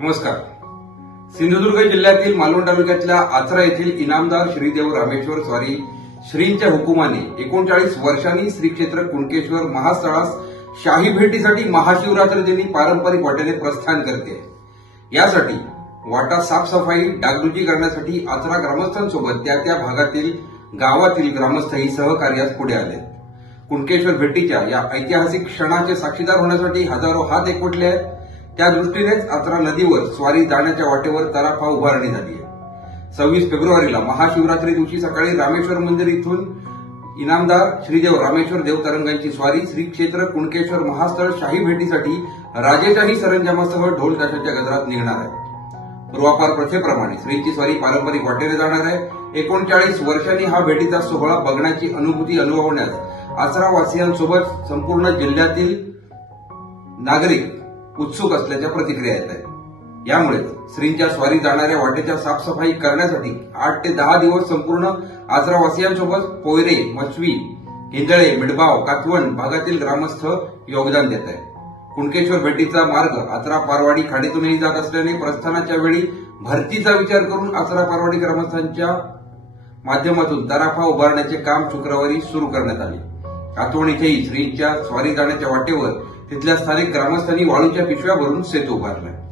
नमस्कार. सिंधुदुर्ग जिल्ह्यातील मालवण तालुक्यातल्या आचरा येथील इनामदार श्रीदेव रामेश्वर स्वारी श्रींच्या हुकुमाने एकोणचाळीस वर्षांनी श्री क्षेत्र कुणकेश्वर महास्थळास शाही भेटीसाठी महाशिवरात्री दिनी पारंपरिक वाटेने प्रस्थान करते. यासाठी वाटा साफसफाई डागडुजी करण्यासाठी आचरा ग्रामस्थांसोबत त्या त्या भागातील गावातील ग्रामस्थही सहकार्यास पुढे आले कुणकेश्वर भेटीच्या या ऐतिहासिक क्षणाचे साक्षीदार होण्यासाठी हजारो हात एकवटले आहेत. त्या दृष्टीनेच आचरा नदीवर स्वारी जाण्याच्या वाटेवर तराफा उभारणी झाली आहे. सव्वीस फेब्रुवारीला महाशिवरात्री दिवशी सकाळी रामेश्वर मंदिर इथून इनामदार श्रीदेव रामेश्वर देवतरंगांची स्वारी श्री क्षेत्र कुणकेश्वर महास्थळ शाही भेटीसाठी राजेशाही सरंजामासह ढोल ताशाच्या गजरात निघणार आहे. पूर्वापार प्रथेप्रमाणे श्रींची स्वारी पारंपरिक वाटेने जाणार आहे. एकोणचाळीस वर्षांनी हा भेटीचा सोहळा बघण्याची अनुभूती अनुभवण्यास आचरावासियांसोबत संपूर्ण जिल्ह्यातील नागरिक उत्सुक असल्याच्या प्रतिक्रिया येत आहेत. यामुळे श्रींच्या स्वारी जाणाऱ्या वाटेच्या साफसफाई करण्यासाठी आठ ते दहा दिवस संपूर्ण आचरावासियांसोबत पोयरे मचवी हिंदळे मिडबाव कातवण भागातील ग्रामस्थ योगदान देत आहेत. कुणकेश्वर भेटीचा मार्ग आचरा पारवाडी खाडीतूनही जात असल्याने प्रस्थानाच्या वेळी भरतीचा विचार करून आचरा पारवाडी ग्रामस्थांच्या माध्यमातून तराफा उभारण्याचे काम शुक्रवारी सुरू करण्यात आले. कातवण इथेही श्रींच्या स्वारी जाण्याच्या वाटेवर तिथल्या स्थानिक ग्रामस्थांनी वाळूच्या पिशव्या भरून सेतू उभारला.